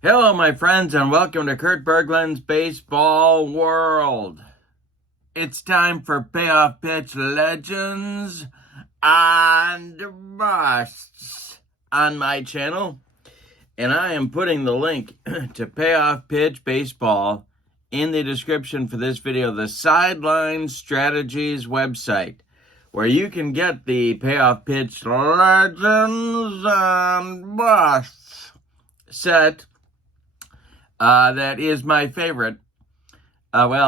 Hello, my friends, and welcome to Kurt Berglund's Baseball World. It's time for Payoff Pitch Legends and Busts on my channel, and I am putting the link to Payoff Pitch Baseball in the description for this video, the Sideline Strategies website, where you can get the Payoff Pitch Legends and Busts set. That is my favorite.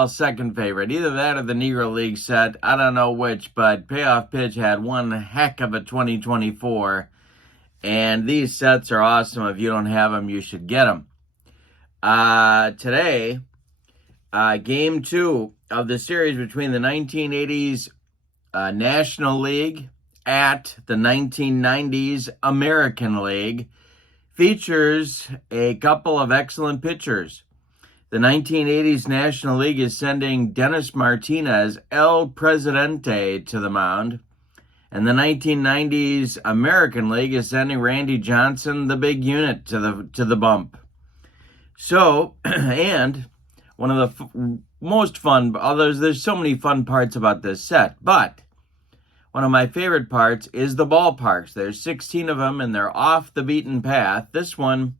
Second favorite. Either that or the Negro League set. I don't know which, but Payoff Pitch had one heck of a 2024. And these sets are awesome. If you don't have them, you should get them. Today, Game 2 of the series between the 1980s National League at the 1990s American League features a couple of excellent pitchers. The 1980s National League is sending Dennis Martinez, El Presidente, to the mound. And the 1990s American League is sending Randy Johnson, the big unit, to the bump. So, and one of the most fun, although there's so many fun parts about this set, but one of my favorite parts is the ballparks. There's 16 of them, and they're off the beaten path. This one,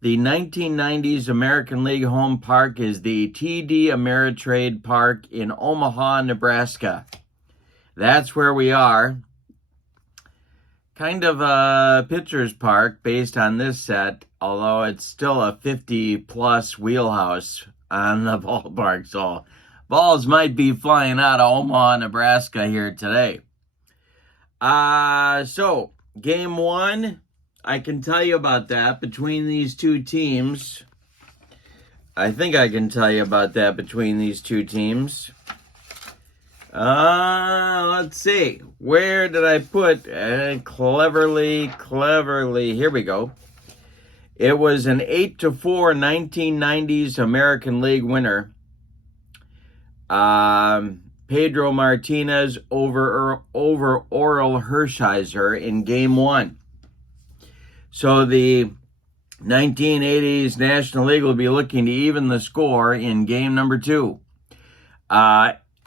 the 1990s American League home park, is the TD Ameritrade Park in Omaha, Nebraska. That's where we are. Kind of a pitcher's park based on this set, although it's still a 50-plus wheelhouse on the ballpark, so balls might be flying out of Omaha, Nebraska here today. So Game 1, I can tell you about that between these two teams. I think I can tell you about that between these two teams. Let's see. Where did I put cleverly? Here we go. It was an 8-4 1990s American League winner. Pedro Martinez over Oral Hershiser in Game 1. So the 1980s National League will be looking to even the score in Game number 2.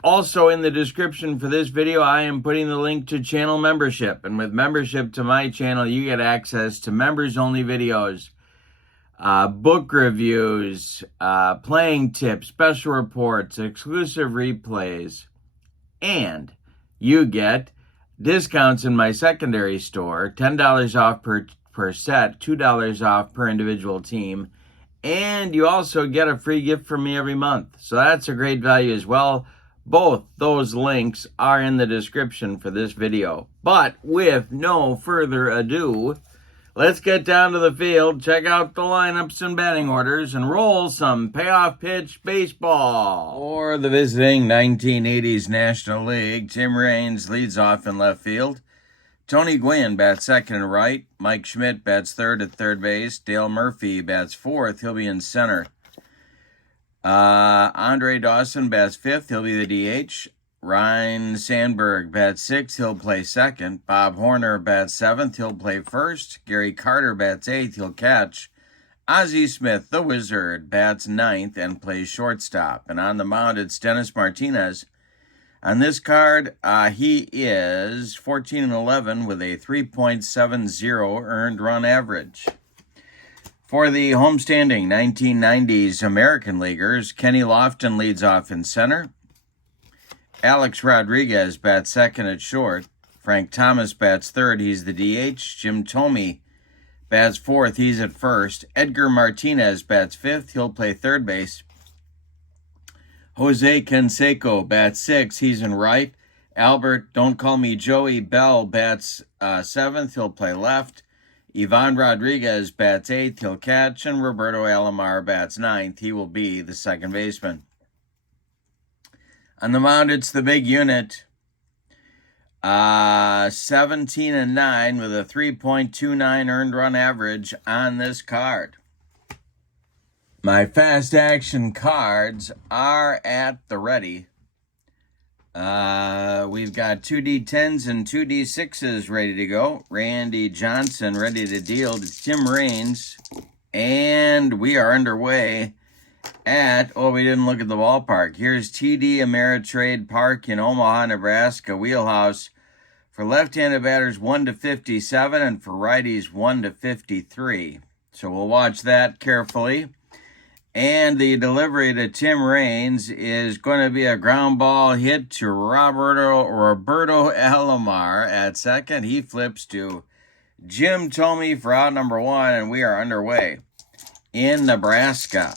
Also in the description for this video, I am putting the link to channel membership. And with membership to my channel, you get access to members-only videos, book reviews, playing tips, special reports, exclusive replays, and you get discounts in my secondary store, $10 off per set, $2 off per individual team, and you also get a free gift from me every month. So that's a great value as well. Both those links are in the description for this video. But with no further ado, let's get down to the field, check out the lineups and batting orders, and roll some Payoff Pitch Baseball. For the visiting 1980s National League, Tim Raines leads off in left field. Tony Gwynn bats second and right. Mike Schmidt bats third at third base. Dale Murphy bats fourth. He'll be in center. Andre Dawson bats fifth. He'll be the DH. Ryan Sandberg bats sixth. He'll play second. Bob Horner bats seventh. He'll play first. Gary Carter bats eighth. He'll catch. Ozzie Smith, the Wizard, bats ninth and plays shortstop. And on the mound, it's Dennis Martinez. On this card, he is 14-11 with a 3.70 earned run average. For the homestanding 1990s American Leaguers, Kenny Lofton leads off in center. Alex Rodriguez bats second at short. Frank Thomas bats third. He's the DH. Jim Thome bats fourth. He's at first. Edgar Martinez bats fifth. He'll play third base. Jose Canseco bats sixth. He's in right. Albert, don't call me Joey Bell, bats seventh. He'll play left. Ivan Rodriguez bats eighth. He'll catch. And Roberto Alomar bats ninth. He will be the second baseman. On the mound, it's the big unit. 17-9 with a 3.29 earned run average on this card. My fast action cards are at the ready. We've got 2D10s and 2D6s ready to go. Randy Johnson ready to deal. It's Tim Raines. And we are underway at, we didn't look at the ballpark. Here's TD Ameritrade Park in Omaha, Nebraska. Wheelhouse for left-handed batters 1 to 57 and for righties 1 to 53. So we'll watch that carefully. And the delivery to Tim Raines is going to be a ground ball hit to Roberto Alomar at second. He flips to Jim Thome for out number 1, and we are underway. In Nebraska,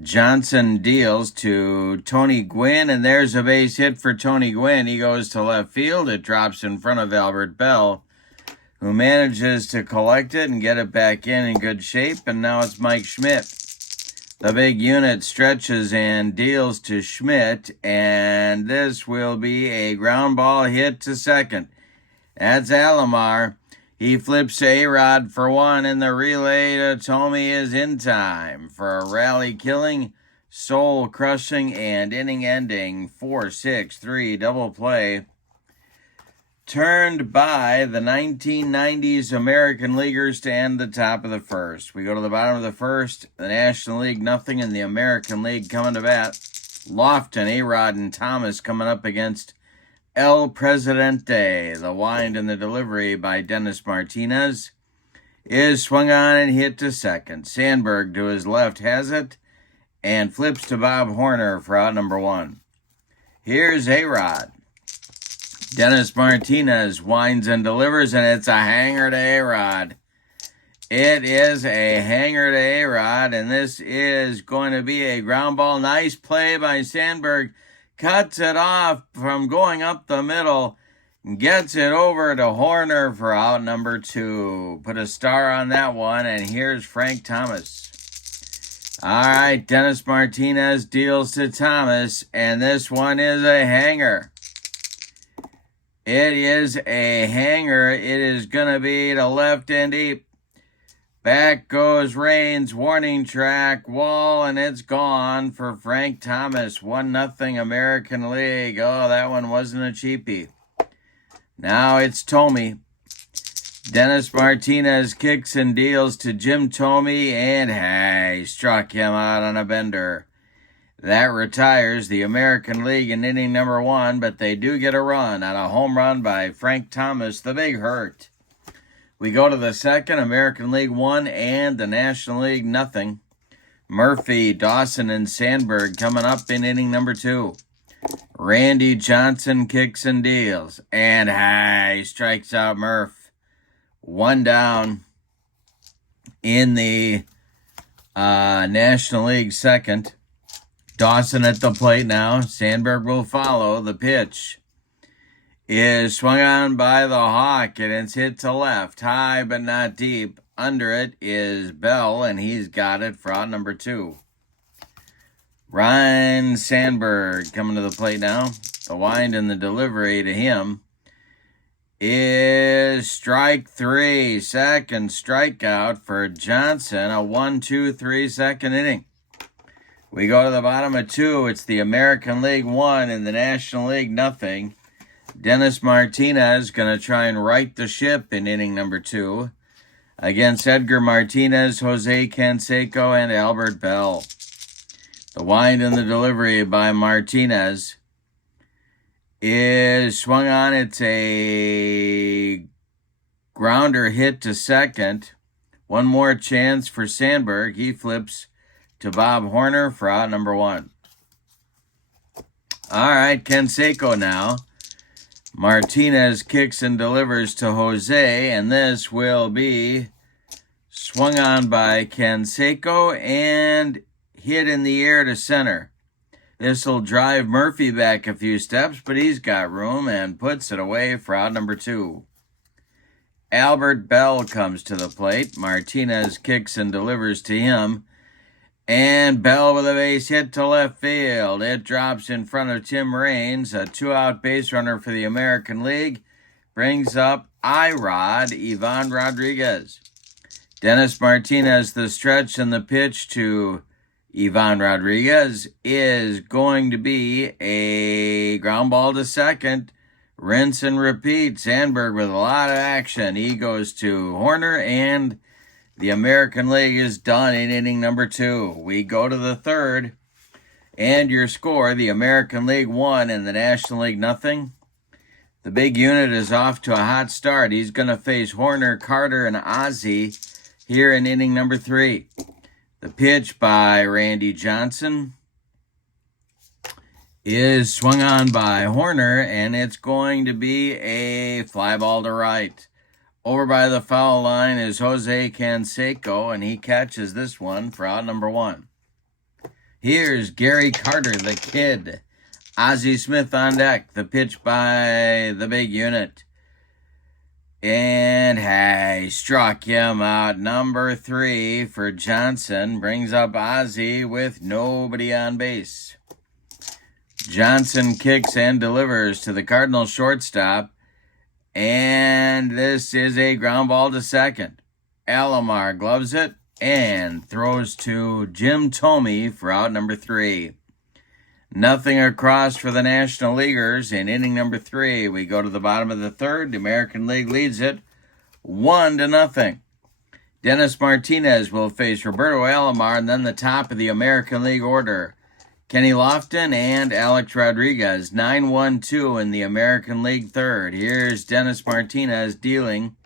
Johnson deals to Tony Gwynn, and there's a base hit for Tony Gwynn. He goes to left field. It drops in front of Albert Bell, who manages to collect it and get it back in good shape, and now it's Mike Schmidt. The big unit stretches and deals to Schmidt, and this will be a ground ball hit to second. That's Alomar. He flips A-Rod for 1, and the relay to Thome is in time for a rally-killing, soul-crushing, and inning-ending 4-6-3 double play. Turned by the 1990s American Leaguers to end the top of the first. We go to the bottom of the first. The National League, nothing, and the American League coming to bat. Lofton, A-Rod, and Thomas coming up against El Presidente. The wind and the delivery by Dennis Martinez is swung on and hit to second. Sandberg to his left has it and flips to Bob Horner for out number 1. Here's A-Rod. Dennis Martinez winds and delivers, and it's a hanger to A-Rod. It is a hanger to A-Rod, and this is going to be a ground ball. Nice play by Sandberg. Cuts it off from going up the middle. Gets it over to Horner for out number 2. Put a star on that one, and here's Frank Thomas. All right, Dennis Martinez deals to Thomas, and this one is a hanger. It is a hanger. It is going to be to left and deep. Back goes Raines, warning track, wall, and it's gone for Frank Thomas. 1-0 American League. Oh, that one wasn't a cheapie. Now it's Thome. Dennis Martinez kicks and deals to Jim Thome, and he struck him out on a bender. That retires the American League in inning number 1, but they do get a run on a home run by Frank Thomas, the big hurt. We go to the second, American League 1 and the National League nothing. Murphy, Dawson, and Sandberg coming up in inning number 2. Randy Johnson kicks and deals, and he strikes out Murph. 1 down in the National League second. Dawson at the plate now. Sandberg will follow. The pitch is swung on by the Hawk, and it's hit to left. High but not deep. Under it is Bell, and he's got it for out number 2. Ryan Sandberg coming to the plate now. The wind and the delivery to him is strike 3. Second strikeout for Johnson. A 1-2-3 second inning. We go to the bottom of 2. It's the American League 1 and the National League nothing. Dennis Martinez going to try and right the ship in inning number 2 against Edgar Martinez, Jose Canseco, and Albert Bell. The wind and the delivery by Martinez is swung on. It's a grounder hit to second. One more chance for Sandberg. He flips to Bob Horner for out number 1. All right, Canseco now. Martinez kicks and delivers to Jose, and this will be swung on by Canseco and hit in the air to center. This will drive Murphy back a few steps, but he's got room and puts it away for out number 2. Albert Bell comes to the plate. Martinez kicks and delivers to him. And Bell with a base hit to left field. It drops in front of Tim Raines. A 2-out base runner for the American League. Brings up I-Rod, Ivan Rodriguez. Dennis Martinez, the stretch and the pitch to Ivan Rodriguez is going to be a ground ball to second. Rinse and repeat. Sandberg with a lot of action. He goes to Horner, and The American League is done in inning number 2. We go to the third. And your score, the American League 1 and the National League nothing. The big unit is off to a hot start. He's going to face Horner, Carter, and Ozzie here in inning number 3. The pitch by Randy Johnson is swung on by Horner, and it's going to be a fly ball to right. Over by the foul line is Jose Canseco, and he catches this one for out number 1. Here's Gary Carter, the kid. Ozzie Smith on deck. The pitch by the big unit. And he struck him out. Number 3 for Johnson. Brings up Ozzie with nobody on base. Johnson kicks and delivers to the Cardinals shortstop. And this is a ground ball to second. Alomar gloves it and throws to Jim Thome for out number 3. Nothing across for the National Leaguers in inning number 3. We go to the bottom of the third. The American League leads it 1-0. Dennis Martinez will face Roberto Alomar, and then the top of the American League order, Kenny Lofton and Alex Rodriguez. 9-1-2 in the American League third. Here's Dennis Martinez dealing,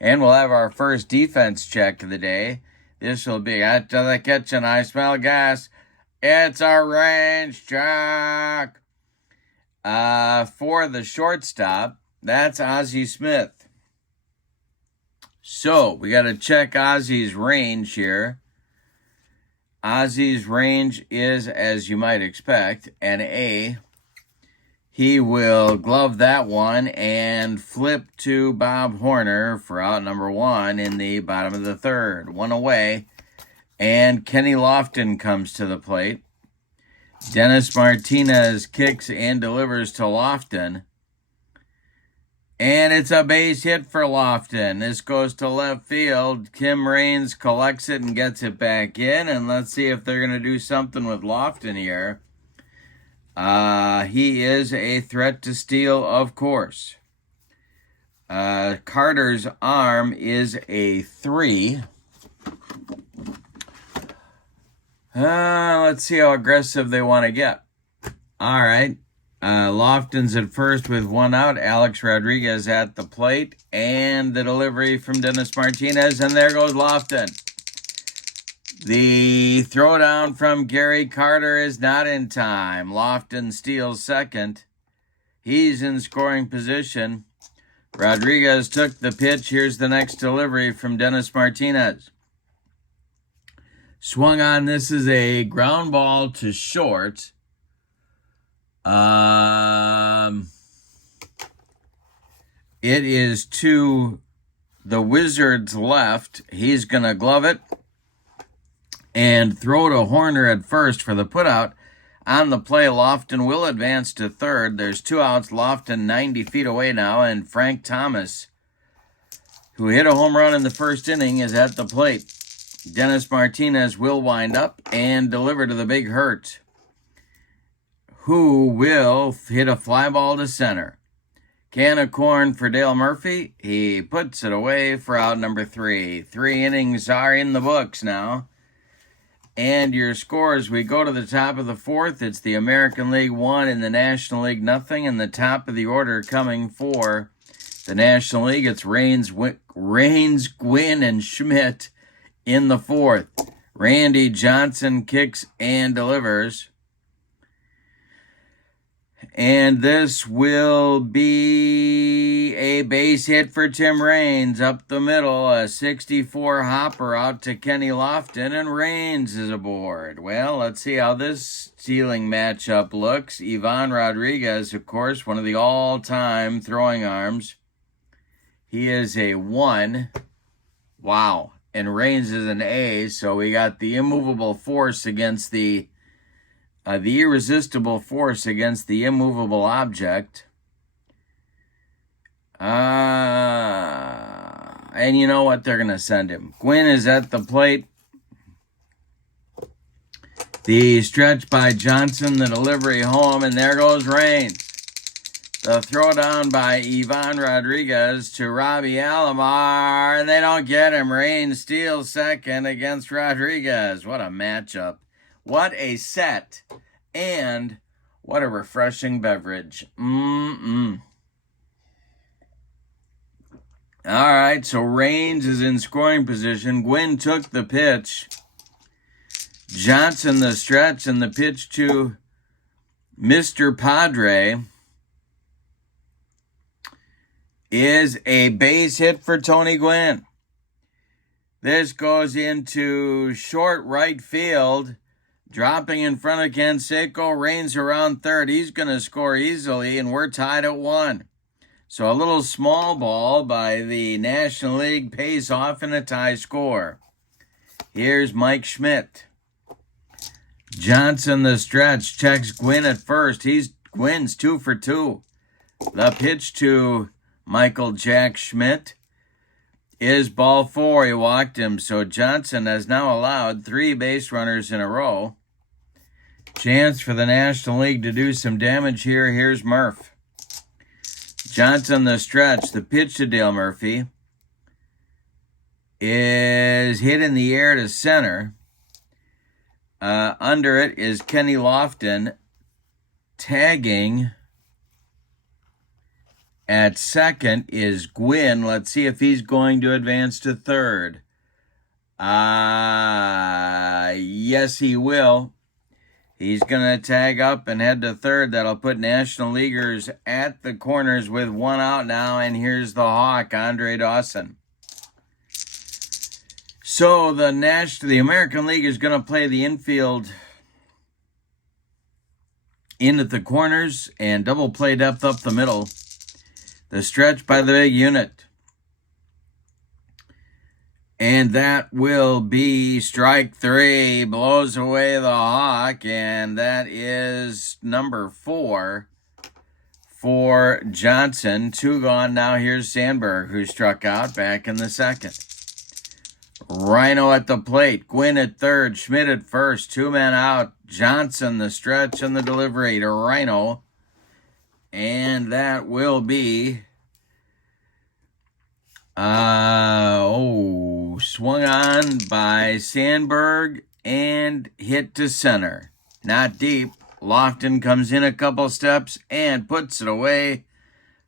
and we'll have our first defense check of the day. This will be at the kitchen. I smell gas. It's a range check. For the shortstop, that's Ozzie Smith. So we got to check Ozzie's range here. Ozzie's range is, as you might expect, an A. He will glove that one and flip to Bob Horner for out number 1 in the bottom of the third. 1 away. And Kenny Lofton comes to the plate. Dennis Martinez kicks and delivers to Lofton. And it's a base hit for Lofton. This goes to left field. Tim Raines collects it and gets it back in. And let's see if they're going to do something with Lofton here. He is a threat to steal, of course. Carter's arm is a 3. Let's see how aggressive they want to get. All right. Lofton's at first with 1 out. Alex Rodriguez at the plate. And the delivery from Dennis Martinez. And there goes Lofton. The throwdown from Gary Carter is not in time. Lofton steals second. He's in scoring position. Rodriguez took the pitch. Here's the next delivery from Dennis Martinez. Swung on. This is a ground ball to short. It is to the Wizards' left. He's going to glove it and throw to Horner at first for the putout. On the play, Lofton will advance to third. There's 2 outs. Lofton 90 feet away now, and Frank Thomas, who hit a home run in the first inning, is at the plate. Dennis Martinez will wind up and deliver to the big hurt, who will hit a fly ball to center. Can of corn for Dale Murphy. He puts it away for out number 3. 3 innings are in the books now. And your scores, we go to the top of the fourth. It's the American League 1 and the National League nothing. And the top of the order coming for the National League, it's Raines, Gwynn, and Schmidt in the fourth. Randy Johnson kicks and delivers. And this will be a base hit for Tim Raines up the middle. A 64 hopper out to Kenny Lofton, and Raines is aboard. Well, let's see how this stealing matchup looks. Ivan Rodriguez, of course, one of the all-time throwing arms. He is a 1. Wow. And Raines is an A, so we got the immovable force against the irresistible force against the immovable object. And you know what? They're going to send him. Gwynn is at the plate. The stretch by Johnson, the delivery home, and there goes Raines. The throwdown by Ivan Rodriguez to Robbie Alomar, and they don't get him. Rain steals second against Rodriguez. What a matchup. What a set. And what a refreshing beverage. All right, so Rains is in scoring position. Gwynn took the pitch. Johnson the stretch, and the pitch to Mr. Padre is a base hit for Tony Gwynn. This goes into short right field, dropping in front of Canseco. Rains around third. He's going to score easily, and we're tied at 1. So a little small ball by the National League pays off in a tie score. Here's Mike Schmidt. Johnson the stretch, checks Gwynn at first. Gwynn's 2 for 2. The pitch to Michael Jack Schmidt is ball 4. He walked him, so Johnson has now allowed 3 base runners in a row. Chance for the National League to do some damage here. Here's Murph. Johnson the stretch. The pitch to Dale Murphy is hit in the air to center. Under it is Kenny Lofton tagging. At second is Gwynn. Let's see if he's going to advance to third. Yes, he will. He's going to tag up and head to third. That'll put National Leaguers at the corners with 1 out now. And here's the Hawk, Andre Dawson. So the American League is going to play the infield in at the corners and double play depth up the middle. The stretch by the big unit. And that will be strike 3. Blows away the Hawk. And that is number 4 for Johnson. 2 gone now. Here's Sandberg, who struck out back in the second. Rhino at the plate. Gwynn at third. Schmidt at first. 2 men out. Johnson the stretch and the delivery to Rhino. And that will be swung on by Sandberg and hit to center. Not deep. Lofton comes in a couple steps and puts it away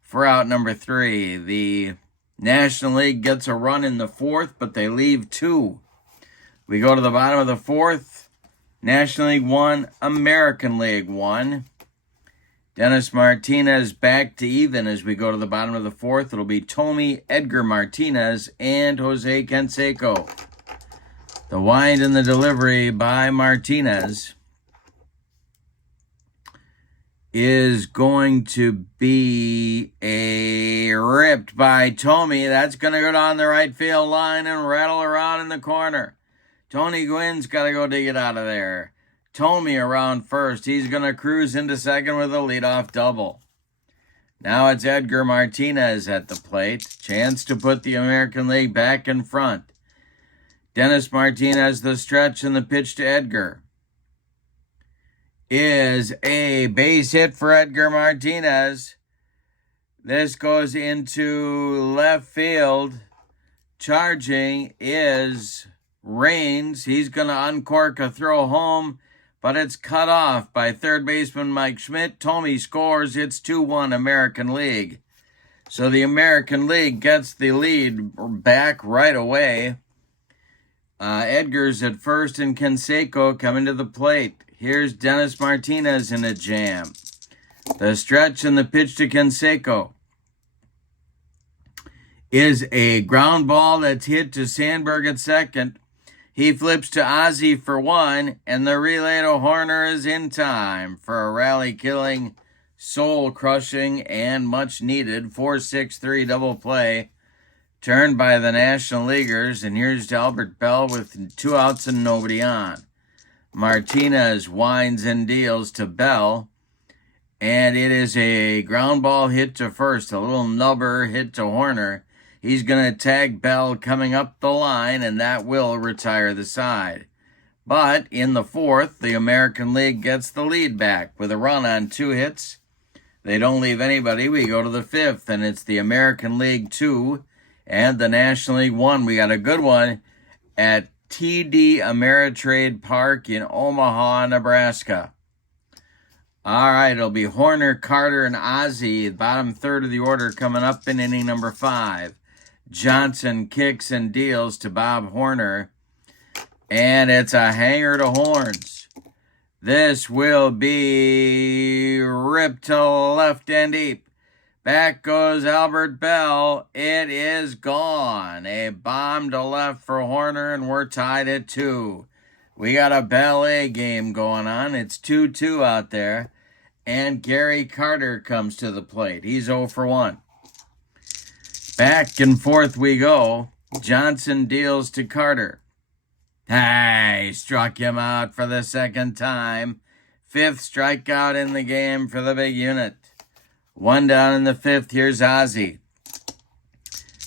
for out number 3. The National League gets a run in the 4th, but they leave 2. We go to the bottom of the 4th. National League 1, American League 1. Dennis Martinez back to even as we go to the bottom of the 4th. It'll be Tommy, Edgar Martinez, and Jose Canseco. The wind and the delivery by Martinez is going to be ripped by Tommy. That's going to go down the right field line and rattle around in the corner. Tony Gwynn's got to go dig it out of there. Tommy around first. He's going to cruise into second with a leadoff double. Now it's Edgar Martinez at the plate. Chance to put the American League back in front. Dennis Martinez, the stretch, and the pitch to Edgar is a base hit for Edgar Martinez. This goes into left field. Charging is Rains. He's going to uncork a throw home, but it's cut off by third baseman Mike Schmidt. Tommy scores. It's 2-1 American League. So the American League gets the lead back right away. Edgar's at first and Canseco coming to the plate. Here's Dennis Martinez in a jam. The stretch and the pitch to Canseco is a ground ball that's hit to Sandberg at second. He flips to Ozzie for 1, and the relay to Horner is in time for a rally-killing, soul-crushing, and much-needed 4-6-3 double play turned by the National Leaguers. And here's Albert Bell with 2 outs and nobody on. Martinez winds and deals to Bell, and it is a ground ball hit to first, a little nubber hit to Horner. He's going to tag Bell coming up the line, and that will retire the side. But in the 4th, the American League gets the lead back with a run on 2 hits. they don't leave anybody. We go to the 5th, and it's the American League 2 and the National League 1. We got a good one at TD Ameritrade Park in Omaha, Nebraska. All right, it'll be Horner, Carter, and Ozzie, the bottom third of the order, coming up in inning number 5. Johnson kicks and deals to Bob Horner, and it's a hanger to Horns. This will be ripped to left and deep. Back goes Albert Bell. It is gone. A bomb to left for Horner, and we're tied at 2. We got a ballet game going on. It's 2-2 out there. And Gary Carter comes to the plate. He's 0 for 1. Back and forth we go. Johnson deals to Carter. He struck him out for the second time. 5th strikeout in the game for the big unit. 1 down in the 5th. Here's Ozzie.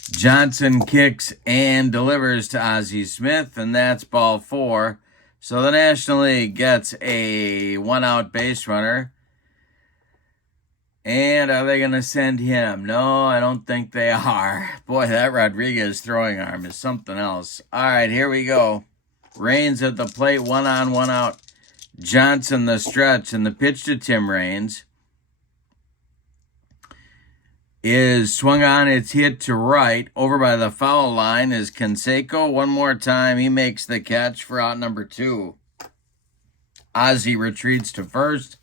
Johnson kicks and delivers to Ozzie Smith, and that's ball 4. So the National League gets a 1-out base runner. And are they going to send him? No, I don't think they are. Boy, that Rodriguez throwing arm is something else. All right, here we go. Raines at the plate, 1 on, 1 out. Johnson the stretch, and the pitch to Tim Raines is swung on. It's hit to right. Over by the foul line is Canseco. One more time. He makes the catch for out number 2. Ozzie retreats to first.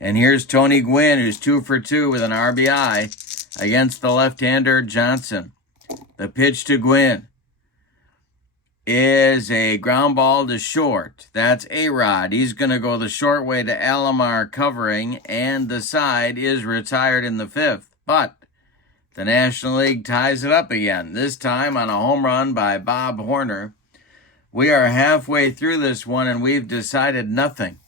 And here's Tony Gwynn, who's 2 for 2 with an RBI against the left-hander Johnson. The pitch to Gwynn is a ground ball to short. That's A-Rod. He's going to go the short way to Alomar covering, and the side is retired in the 5th. But the National League ties it up again, this time on a home run by Bob Horner. We are halfway through this one, and we've decided nothing.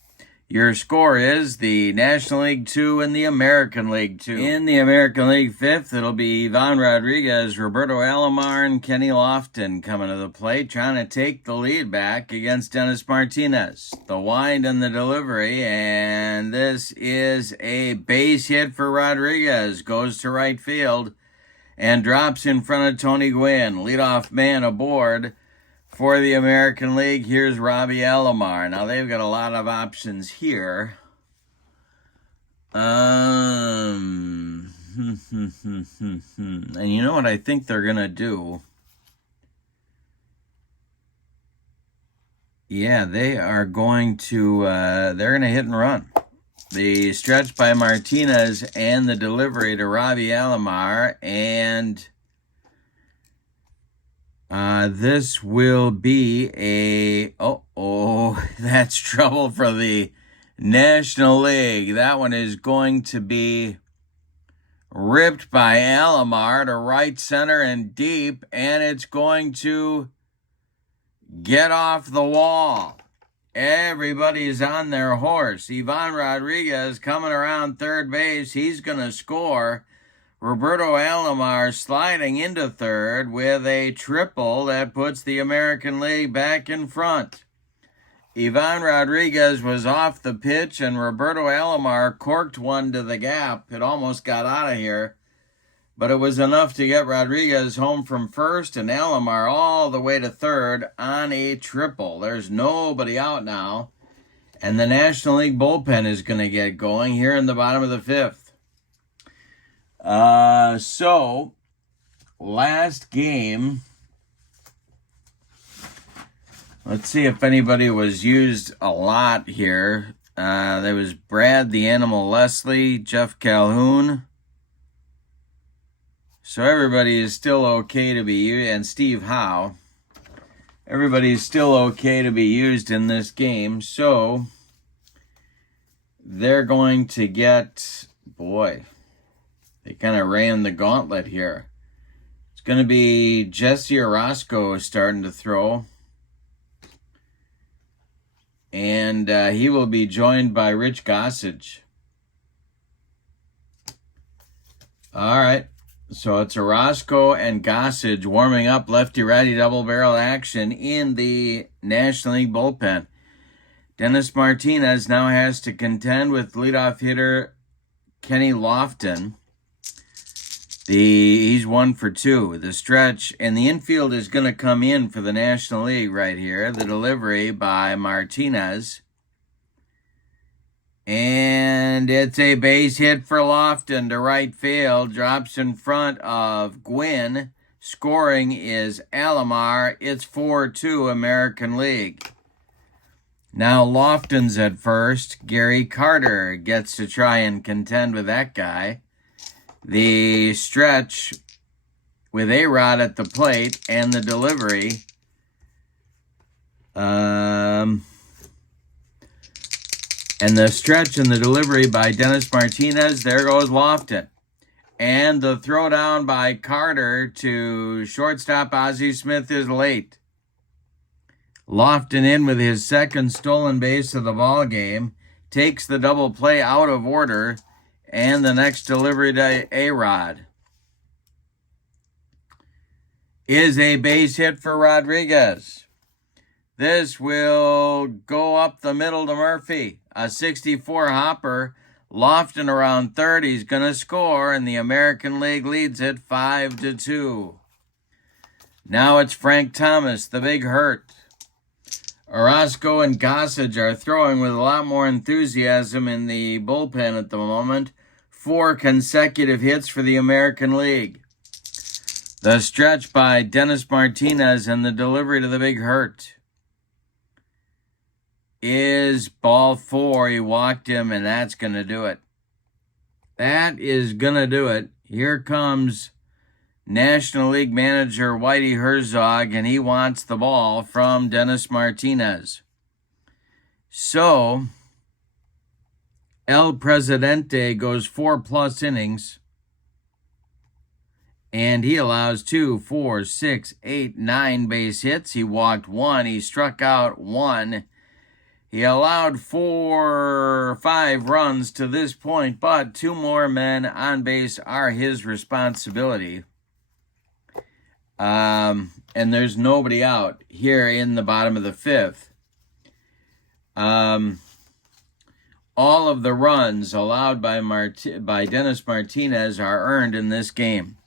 Your score is the National League 2 and the American League 2. In the American League 5th, it'll be Ivan Rodriguez, Roberto Alomar, and Kenny Lofton coming to the plate, trying to take the lead back against Dennis Martinez. The wind and the delivery, and this is a base hit for Rodriguez. Goes to right field and drops in front of Tony Gwynn. Leadoff man aboard. For the American League, here's Robbie Alomar. Now, they've got a lot of options here. And you know what I think they're going to do? Yeah, they are going to, they're going to hit and run. The stretch by Martinez and the delivery to Robbie Alomar, and this will be a, that's trouble for the National League. That one is going to be ripped by Alomar to right center and deep, and it's going to get off the wall. Everybody's on their horse. Ivan Rodriguez coming around third base. He's going to score. Roberto Alomar sliding into third with a triple that puts the American League back in front. Ivan Rodriguez was off the pitch, and Roberto Alomar corked one to the gap. It almost got out of here, but it was enough to get Rodriguez home from first and Alomar all the way to third on a triple. There's nobody out now, and the National League bullpen is going to get going here in the bottom of the 5th. So, last game, let's see if anybody was used a lot here. There was Brad the Animal Leslie, Jeff Calhoun. So everybody is still okay to be used, and Steve Howe. Everybody is still okay to be used in this game. So, they're going to get, boy, they kind of ran the gauntlet here. It's going to be Jesse Orozco starting to throw. And he will be joined by Rich Gossage. All right. So it's Orozco and Gossage warming up lefty-righty double-barrel action in the National League bullpen. Dennis Martinez now has to contend with leadoff hitter Kenny Lofton. He's 1 for 2. The stretch and the infield is going to come in for the National League right here. The delivery by Martinez. And it's a base hit for Lofton to right field. Drops in front of Gwynn. Scoring is Alomar. It's 4-2 American League. Now Lofton's at first. Gary Carter gets to try and contend with that guy. The stretch with A-Rod at the plate and the delivery. And the stretch and the delivery by Dennis Martinez. There goes Lofton. And the throwdown by Carter to shortstop Ozzie Smith is late. Lofton in with his second stolen base of the ball game. Takes the double play out of order. And the next delivery to A-Rod is a base hit for Rodriguez. This will go up the middle to Murphy. A 64 hopper. Lofton around third. He's going to score, and the American League leads it 5-2. Now it's Frank Thomas, the big hurt. Orozco and Gossage are throwing with a lot more enthusiasm in the bullpen at the moment. 4 consecutive hits for the American League. The stretch by Dennis Martinez and the delivery to the big hurt is ball 4. He walked him, and that's going to do it. That is going to do it. Here comes National League manager Whitey Herzog, and he wants the ball from Dennis Martinez. So El Presidente goes 4+ innings, and he allows 2, 4, 6, 8, 9 base hits. He walked 1. He struck out 1. He allowed 4 or 5 runs to this point, but 2 more men on base are his responsibility. And there's nobody out here in the bottom of the 5th. All of the runs allowed by Dennis Martinez are earned in this game.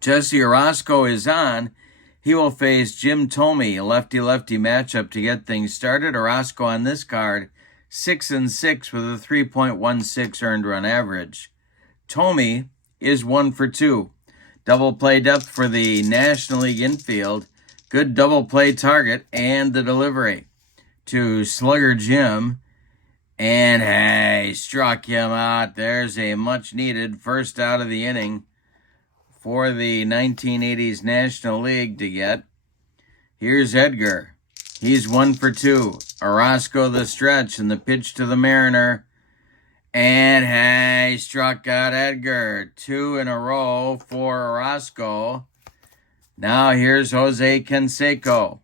Jesse Orozco is on. He will face Jim Thome, a lefty-lefty matchup to get things started. Orozco on this card, 6-6 with a 3.16 earned run average. Thome is 1 for 2. Double play depth for the National League infield. Good double play target and the delivery to Slugger Jim. And hey, struck him out. There's a much-needed first out of the inning for the 1980s National League to get. Here's Edgar. He's 1 for 2. Orozco the stretch and the pitch to the Mariner. And hey, struck out Edgar. 2 in a row for Orozco. Now here's Jose Canseco.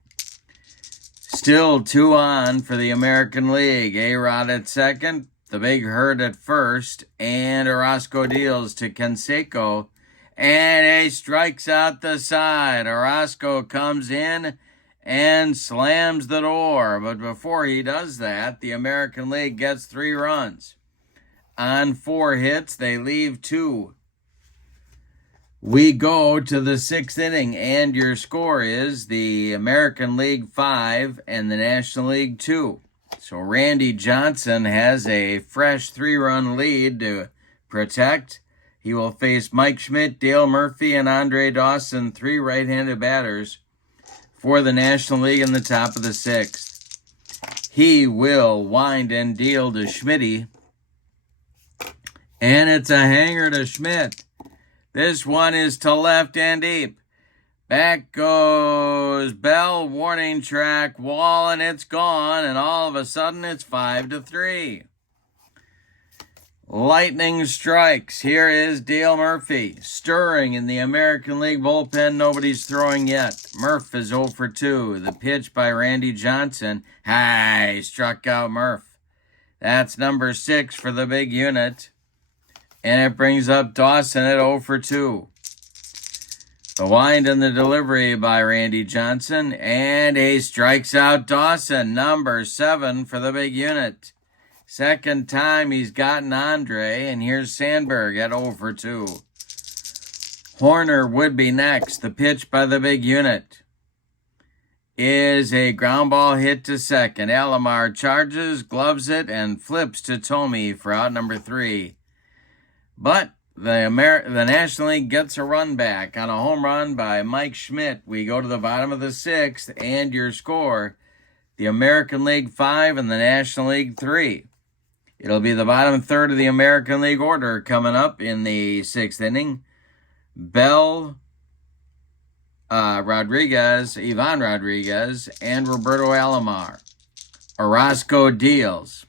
Still 2 on for the American League. A-Rod at second, the big hurt at first, and Orozco deals to Canseco. And he strikes out the side. Orozco comes in and slams the door. But before he does that, the American League gets 3 runs. On 4 hits, they leave 2. We go to the 6th inning, and your score is the American League 5 and the National League 2. So Randy Johnson has a fresh 3-run lead to protect. He will face Mike Schmidt, Dale Murphy, and Andre Dawson, 3 right-handed batters for the National League in the top of the 6th. He will wind and deal to Schmitty. And it's a hanger to Schmidt. This one is to left and deep. Back goes Bell, warning track, wall, and it's gone. And all of a sudden, it's 5-3. Lightning strikes. Here is Dale Murphy. Stirring in the American League bullpen. Nobody's throwing yet. Murph is 0 for 2. The pitch by Randy Johnson. Hi, struck out Murph. That's number 6 for the big unit. And it brings up Dawson at 0 for 2. The wind and the delivery by Randy Johnson. And he strikes out Dawson, number 7 for the big unit. Second time he's gotten Andre, and here's Sandberg at 0 for 2. Horner would be next. The pitch by the big unit is a ground ball hit to second. Alomar charges, gloves it, and flips to Thome for out number 3. But the National League gets a run back on a home run by Mike Schmidt. We go to the bottom of the 6th, and your score, the American League 5 and the National League 3. It'll be the bottom third of the American League order coming up in the 6th inning. Bell, Ivan Rodriguez, and Roberto Alomar. Orozco deals.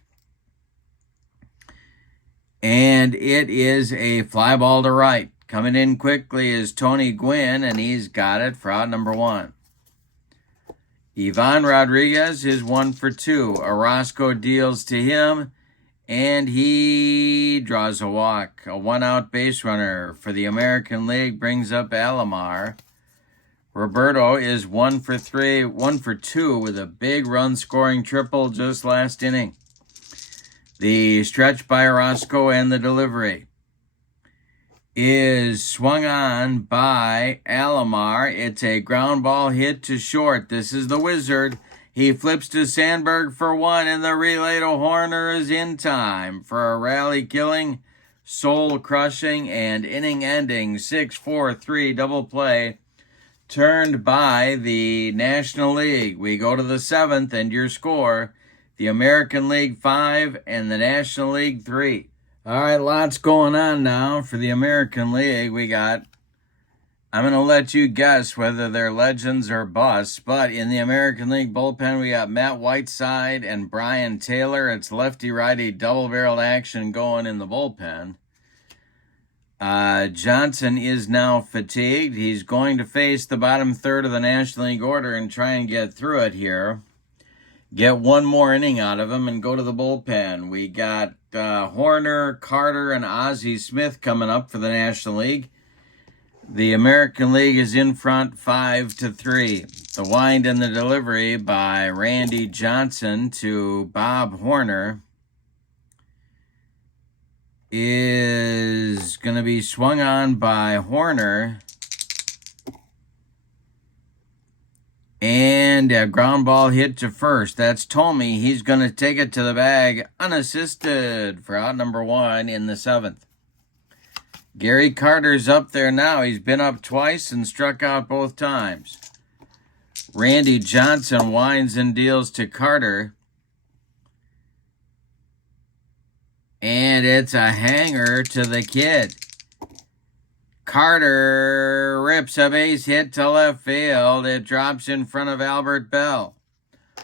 And it is a fly ball to right. Coming in quickly is Tony Gwynn, and he's got it for out number 1. Ivan Rodriguez is 1 for 2. Orozco deals to him, and he draws a walk. A 1-out base runner for the American League brings up Alomar. Roberto is 1 for 2 with a big run-scoring triple just last inning. The stretch by Orozco and the delivery is swung on by Alomar. It's a ground ball hit to short. This is the Wizard. He flips to Sandberg for 1, and the relay to Horner is in time for a rally-killing, soul-crushing, and inning-ending 6-4-3 double play turned by the National League. We go to the 7th, and your score, the American League 5 and the National League 3. All right, lots going on now for the American League. I'm going to let you guess whether they're legends or busts, but in the American League bullpen, we got Matt Whiteside and Brian Taylor. It's lefty-righty double-barreled action going in the bullpen. Johnson is now fatigued. He's going to face the bottom third of the National League order and try and get through it here. Get one more inning out of him and go to the bullpen. We got Horner, Carter, and Ozzie Smith coming up for the National League. The American League is in front 5-3. The wind and the delivery by Randy Johnson to Bob Horner is going to be swung on by Horner. And a ground ball hit to first. That's Thome. He's going to take it to the bag unassisted for out number 1 in the 7th. Gary Carter's up there now. He's been up twice and struck out both times. Randy Johnson winds and deals to Carter. And it's a hanger to the kid. Carter rips a base hit to left field. It drops in front of Albert Bell.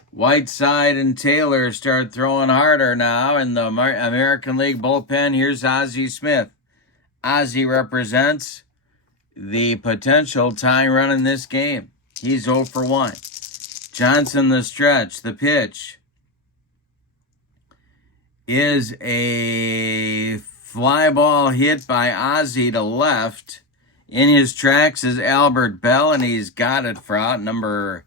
Whiteside and Taylor start throwing harder now in the American League bullpen. Here's Ozzie Smith. Ozzie represents the potential tying run in this game. He's 0 for 1. Johnson the stretch. The pitch is a fly ball hit by Ozzie to left. In his tracks is Albert Bell, and he's got it for out number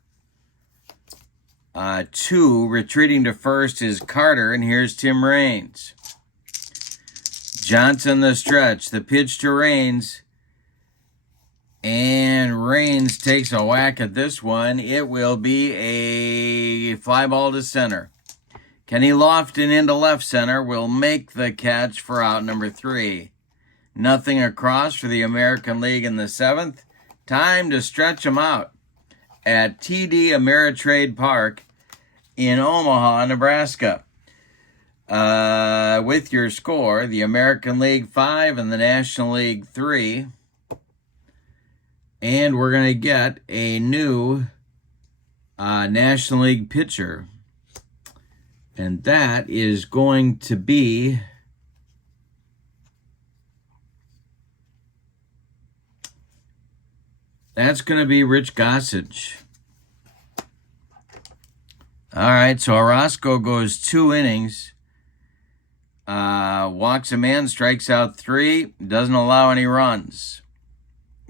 2. Retreating to first is Carter, and here's Tim Raines. Johnson the stretch. The pitch to Raines. And Raines takes a whack at this one. It will be a fly ball to center. Kenny Lofton into left center will make the catch for out number 3. Nothing across for the American League in the 7th. Time to stretch them out at TD Ameritrade Park in Omaha, Nebraska. With your score, the American League 5 and the National League 3. And we're going to get a new National League pitcher. And that is going to be Rich Gossage. All right, so Orozco goes 2 innings. Walks a man, strikes out 3, doesn't allow any runs.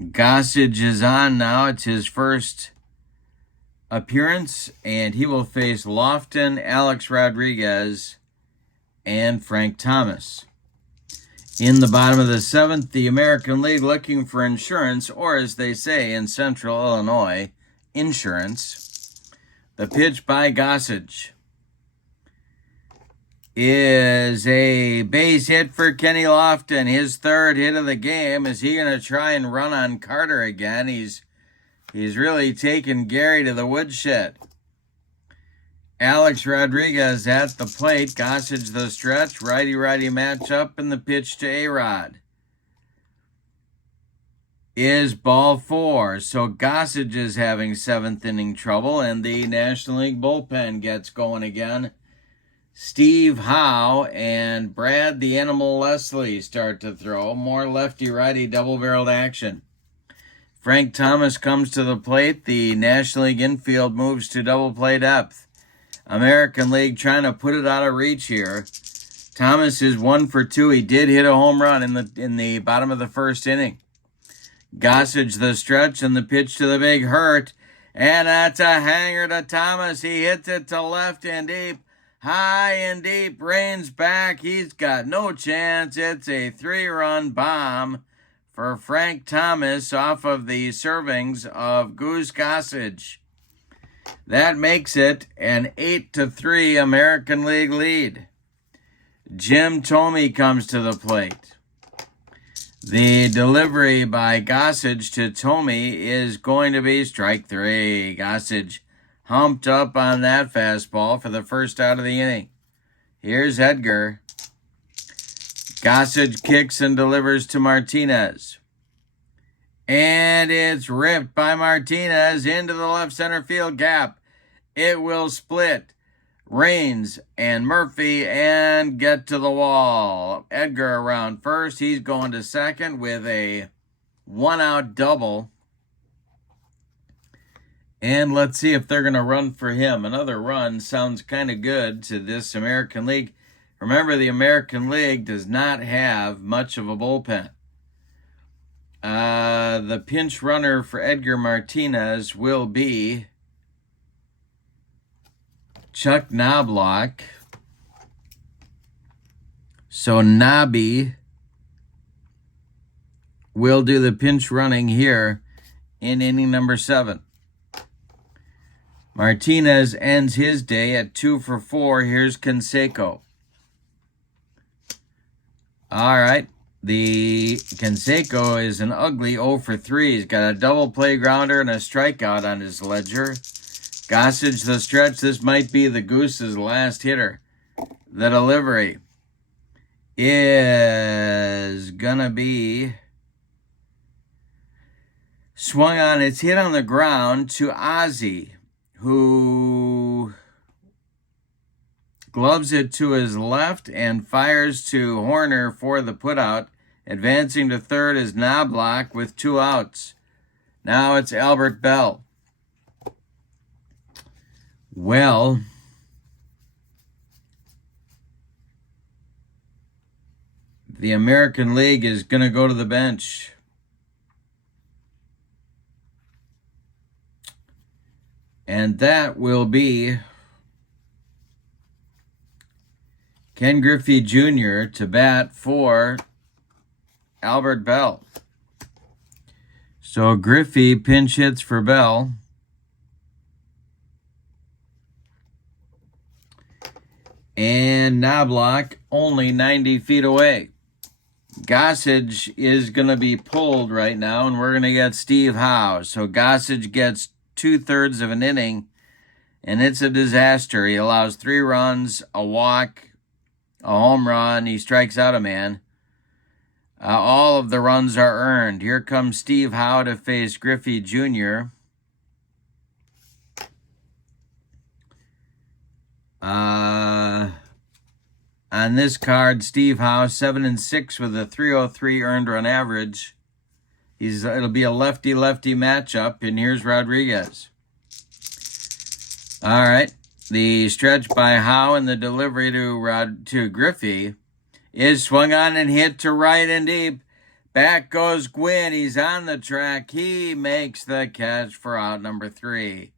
Gossage is on now. It's his first appearance, and he will face Lofton, Alex Rodriguez, and Frank Thomas. In the bottom of the seventh, the American League looking for insurance, or as they say in Central Illinois, insurance. The pitch by Gossage is a base hit for Kenny Lofton. His third hit of the game. Is he going to try and run on Carter again? He's really taken Gary to the woodshed. Alex Rodriguez at the plate. Gossage the stretch. Righty-righty matchup, and the pitch to A-Rod is ball 4. So Gossage is having seventh inning trouble, and the National League bullpen gets going again. Steve Howe and Brad the Animal Leslie start to throw. More lefty-righty double-barreled action. Frank Thomas comes to the plate. The National League infield moves to double play depth. American League trying to put it out of reach here. Thomas is 1 for 2. He did hit a home run in the bottom of the first inning. Gossage the stretch and the pitch to the big Hurt. And that's a hanger to Thomas. He hits it to left and deep. High and deep. Reigns back. He's got no chance. It's a 3-run bomb for Frank Thomas off of the servings of Goose Gossage. That makes it an 8-3 American League lead. Jim Thome comes to the plate. The delivery by Gossage to Thome is going to be strike 3. Gossage humped up on that fastball for the first out of the inning. Here's Edgar. Gossage kicks and delivers to Martinez. And it's ripped by Martinez into the left center field gap. It will split Reigns and Murphy and get to the wall. Edgar around first. He's going to second with a 1-out double. And let's see if they're going to run for him. Another run sounds kind of good to this American League. Remember, the American League does not have much of a bullpen. The pinch runner for Edgar Martinez will be Chuck Knobloch. So Nobby will do the pinch running here in inning number 7. Martinez ends his day at 2 for 4. Here's Canseco. All right. The Canseco is an ugly 0 for 3. He's got a double play grounder and a strikeout on his ledger. Gossage the stretch. This might be the Goose's last hitter. The delivery is going to be swung on. It's hit on the ground to Ozzie, who gloves it to his left and fires to Horner for the putout. Advancing to third is Knobloch with 2 outs. Now it's Albert Bell. Well, the American League is going to go to the bench. And that will be Ken Griffey Jr. to bat for Albert Bell. So Griffey pinch hits for Bell. And Knobloch only 90 feet away. Gossage is going to be pulled right now, and we're going to get Steve Howe. So Gossage gets 2/3 of an inning, and it's a disaster. He allows 3 runs, a walk, a home run. He strikes out a man. All of the runs are earned. Here comes Steve Howe to face Griffey Jr. On this card, Steve Howe, 7-6 with a 303 earned run average. It'll be a lefty-lefty matchup, and here's Rodriguez. All right, the stretch by Howe and the delivery to Griffey is swung on and hit to right and deep. Back goes Gwynn. He's on the track. He makes the catch for out number 3.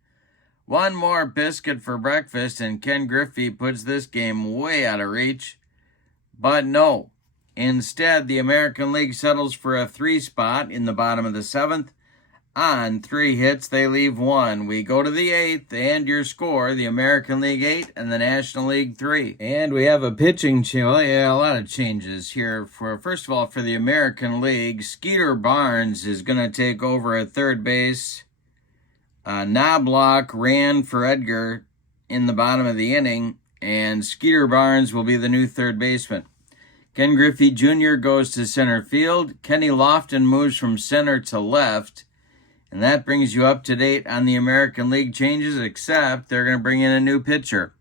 One more biscuit for breakfast, and Ken Griffey puts this game way out of reach. But no. Instead, the American League settles for a 3 spot in the bottom of the 7th. On 3 hits, they leave 1. We go to the 8th, and your score, the American League 8 and the National League 3. And we have a pitching change. Well, yeah, a lot of changes here. First of all, for the American League, Skeeter Barnes is going to take over at third base. Knobloch ran for Edgar in the bottom of the inning, and Skeeter Barnes will be the new third baseman. Ken Griffey Jr. goes to center field. Kenny Lofton moves from center to left. And that brings you up to date on the American League changes, except they're going to bring in a new pitcher.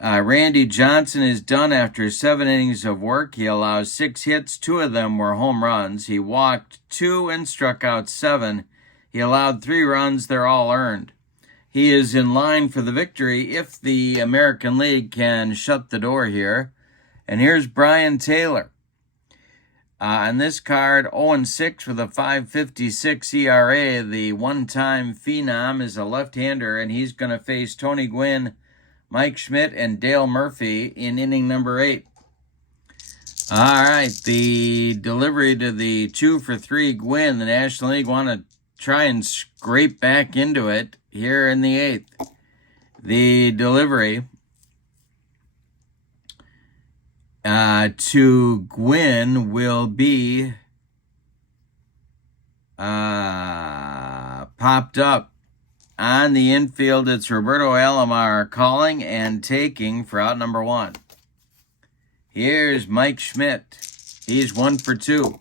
Randy Johnson is done after 7 innings of work. He allows 6 hits. 2 of them were home runs. He walked 2 and struck out 7. He allowed 3 runs. They're all earned. He is in line for the victory if the American League can shut the door here. And here's Brian Taylor. On this card, 0-6 with a 5.56 ERA. The one-time phenom is a left-hander, and he's going to face Tony Gwynn, Mike Schmidt, and Dale Murphy in inning number 8. All right, the delivery to the 2-for-3 Gwynn. The National League want to try and scrape back into it here in the 8th. The delivery to Gwynn will be popped up on the infield. It's Roberto Alomar calling and taking for out number 1. Here's Mike Schmidt. He's 1 for 2.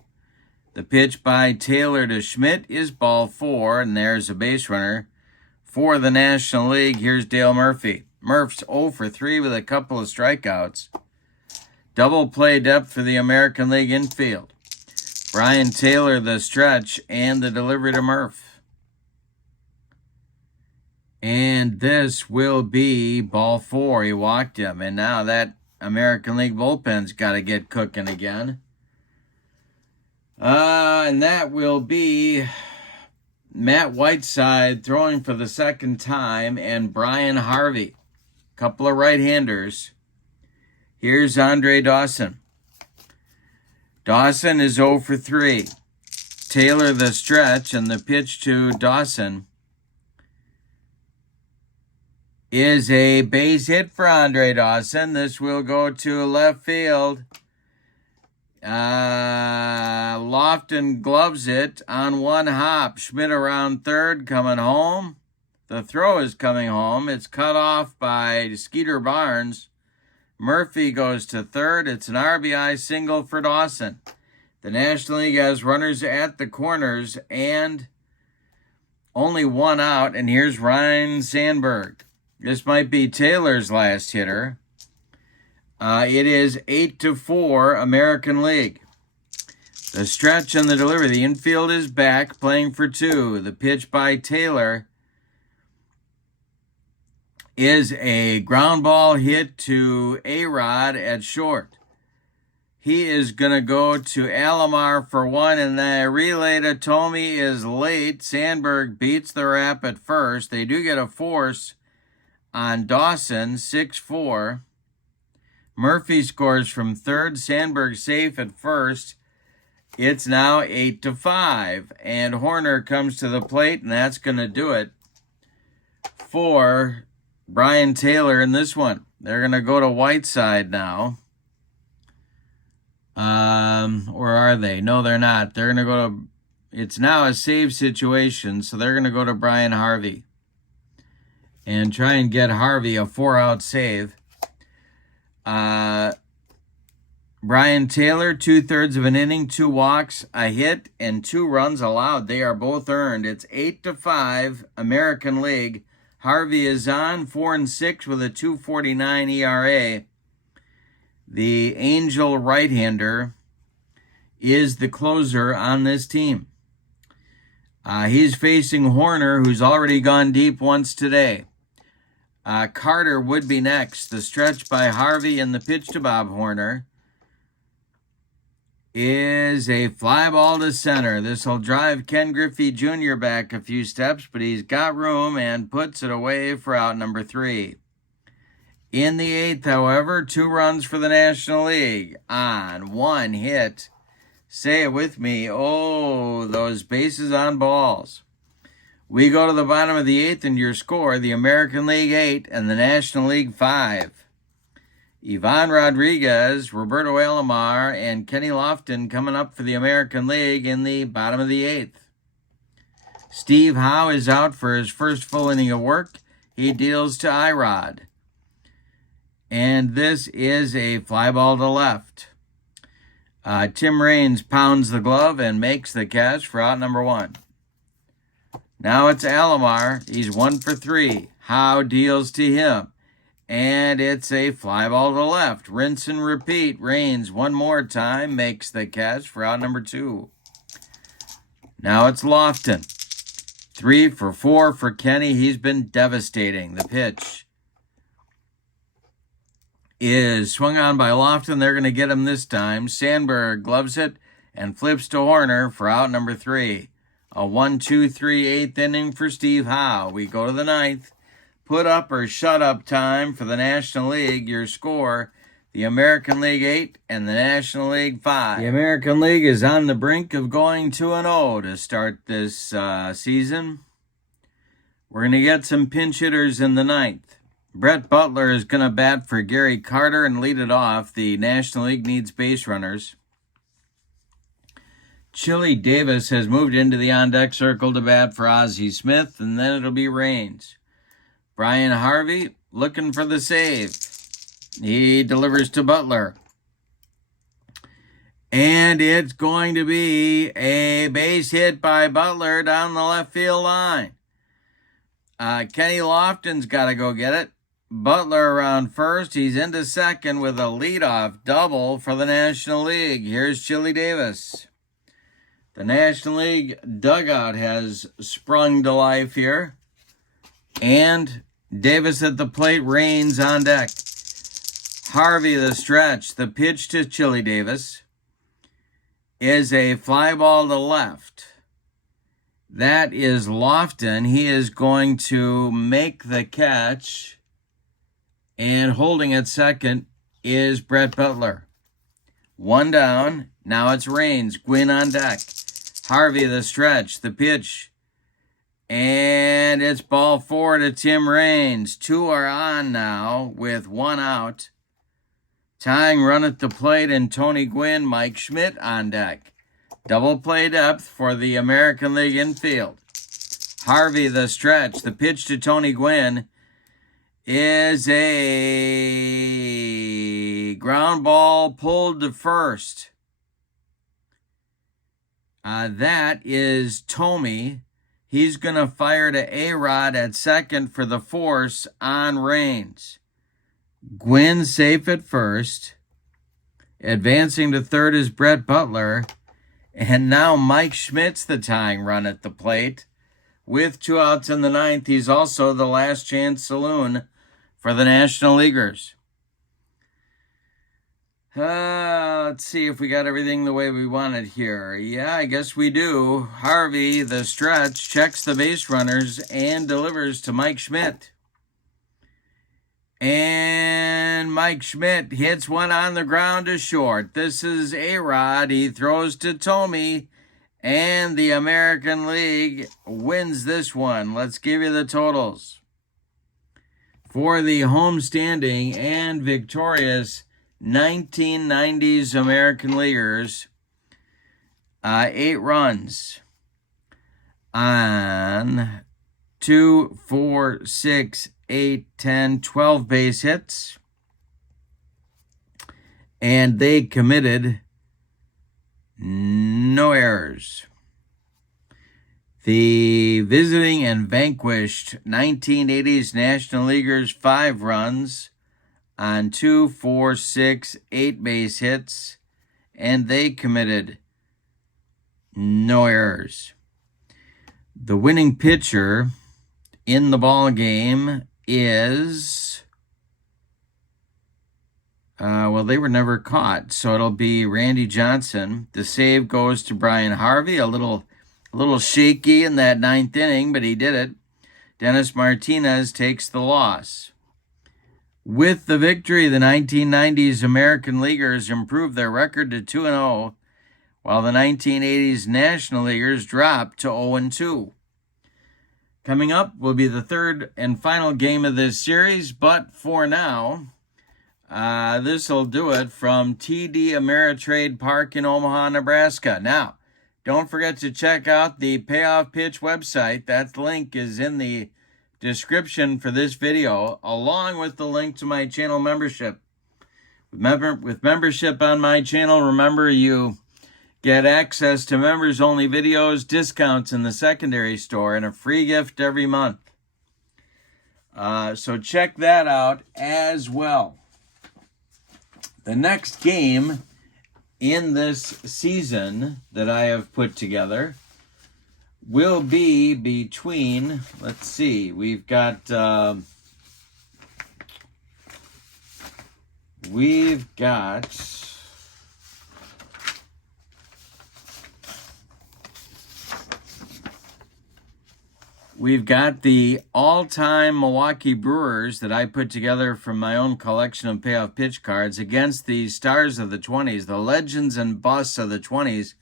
The pitch by Taylor to Schmidt is ball 4, and there's a base runner for the National League. Here's Dale Murphy. Murph's 0 for 3 with a couple of strikeouts. Double play depth for the American League infield. Brian Taylor, the stretch, and the delivery to Murph. And this will be ball 4. He walked him. And now that American League bullpen's got to get cooking again. And that will be Matt Whiteside throwing for the second time and Brian Harvey. Couple of right-handers. Here's Andre Dawson. Dawson is 0 for 3. Taylor the stretch, and the pitch to Dawson is a base hit for Andre Dawson. This will go to left field. Lofton gloves it on one hop. Schmidt around third, coming home. The throw is coming home. It's cut off by Skeeter Barnes. Murphy goes to third. It's an RBI single for Dawson. The National League has runners at the corners and only 1 out. And here's Ryan Sandberg. This might be Taylor's last hitter. It is 8-4 American League. The stretch and the delivery. The infield is back, playing for 2. The pitch by Taylor is a ground ball hit to A-Rod at short. He is going to go to Alomar for 1, and the relay to Tomey is late. Sandberg beats the rap at first. They do get a force on Dawson, 6-4. Murphy scores from third. Sandberg safe at first. It's now 8-5, and Horner comes to the plate, and that's going to do it for Brian Taylor in this one. They're going to go to Whiteside now. Or are they? No, they're not. They're going to go to... It's now a save situation, so they're going to go to Brian Harvey and try and get Harvey a 4-out save. Brian Taylor, 2/3 of an inning, 2 walks, a hit, and 2 runs allowed. They are both earned. It's 8-5 American League. Harvey is on 4-6 with a 2.49 ERA. The Angel right-hander is the closer on this team. He's facing Horner, who's already gone deep once today. Carter would be next. The stretch by Harvey and the pitch to Bob Horner is a fly ball to center. This will drive Ken Griffey Jr. back a few steps, but he's got room and puts it away for out number 3. In the 8th, however, 2 runs for the National League on 1 hit. Say it with me. Oh, those bases on balls. We go to the bottom of the 8th, and your score, the American League 8 and the National League 5. Ivan Rodriguez, Roberto Alomar, and Kenny Lofton coming up for the American League in the bottom of the 8th. Steve Howe is out for his first full inning of work. He deals to Irod. And this is a fly ball to left. Tim Raines pounds the glove and makes the catch for out number 1. Now it's Alomar. He's 1 for 3. Howe deals to him. And it's a fly ball to left. Rinse and repeat. Raines one more time makes the catch for out number 2. Now it's Lofton. 3 for 4 for Kenny. He's been devastating. The pitch is swung on by Lofton. They're going to get him this time. Sandberg gloves it and flips to Horner for out number 3. A 1-2-3 8th inning for Steve Howe. We go to the 9th. Put up or shut up time for the National League. Your score, the American League 8 and the National League 5. The American League is on the brink of going 2-0 to start this season. We're going to get some pinch hitters in the 9th. Brett Butler is going to bat for Gary Carter and lead it off. The National League needs base runners. Chili Davis has moved into the on-deck circle to bat for Ozzie Smith, and then it'll be Raines. Brian Harvey looking for the save. He delivers to Butler. And it's going to be a base hit by Butler down the left field line. Kenny Lofton's got to go get it. Butler around first. He's into second with a leadoff double for the National League. Here's Chili Davis. The National League dugout has sprung to life here. And Davis at the plate, Raines on deck. Harvey the stretch. The pitch to Chili Davis is a fly ball to left. That is Lofton. He is going to make the catch. And holding at second is Brett Butler. 1 down. Now it's Raines. Gwynn on deck. Harvey the stretch. The pitch. And it's ball 4 to Tim Raines. 2 are on now with 1 out. Tying run at the plate, and Tony Gwynn, Mike Schmidt on deck. Double play depth for the American League infield. Harvey the stretch. The pitch to Tony Gwynn is a ground ball pulled to first. That is Tomey. He's going to fire to A-Rod at second for the force on Raines. Gwynn safe at first. Advancing to third is Brett Butler. And now Mike Schmidt's the tying run at the plate. With 2 outs in the 9th, he's also the last chance saloon for the National Leaguers. Let's see if we got everything the way we wanted here. Yeah, I guess we do. Harvey, the stretch, checks the base runners and delivers to Mike Schmidt. And Mike Schmidt hits one on the ground to short. This is A-Rod. He throws to Tomey. And the American League wins this one. Let's give you the totals. For the homestanding and victorious 1990s American Leaguers, 8 runs on 2, 4, 6, 8, 10, 12 base hits. And they committed no errors. The visiting and vanquished 1980s National Leaguers, 5 runs on 2, 4, 6, 8 base hits, and they committed no errors. The winning pitcher in the ball game is, they were never caught, so it'll be Randy Johnson. The save goes to Brian Harvey, a little shaky in that 9th inning, but he did it. Dennis Martinez takes the loss. With the victory, the 1990s American Leaguers improved their record to 2-0, while the 1980s National Leaguers dropped to 0-2. Coming up will be the third and final game of this series, but for now, this will do it from TD Ameritrade Park in Omaha, Nebraska. Now, don't forget to check out the Payoff Pitch website. That link is in the description for this video, along with the link to my channel membership. With membership on my channel, remember you get access to members-only videos, discounts in the secondary store, and a free gift every month. So check that out as well. The next game in this season that I have put together will be between, let's see, we've got the all-time Milwaukee Brewers that I put together from my own collection of payoff pitch cards against the stars of the 20s, the legends and busts of the 20s.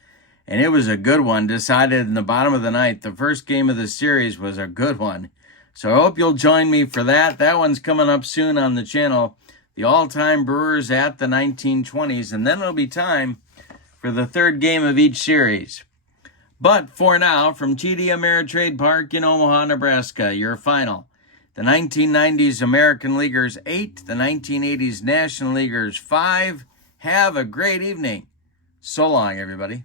And it was a good one, decided in the bottom of the ninth. The first game of the series was a good one. So I hope you'll join me for that. That one's coming up soon on the channel. The all-time Brewers at the 1920s. And then it'll be time for the third game of each series. But for now, from TD Ameritrade Park in Omaha, Nebraska, your final. The 1990s American Leaguers 8, the 1980s National Leaguers 5. Have a great evening. So long, everybody.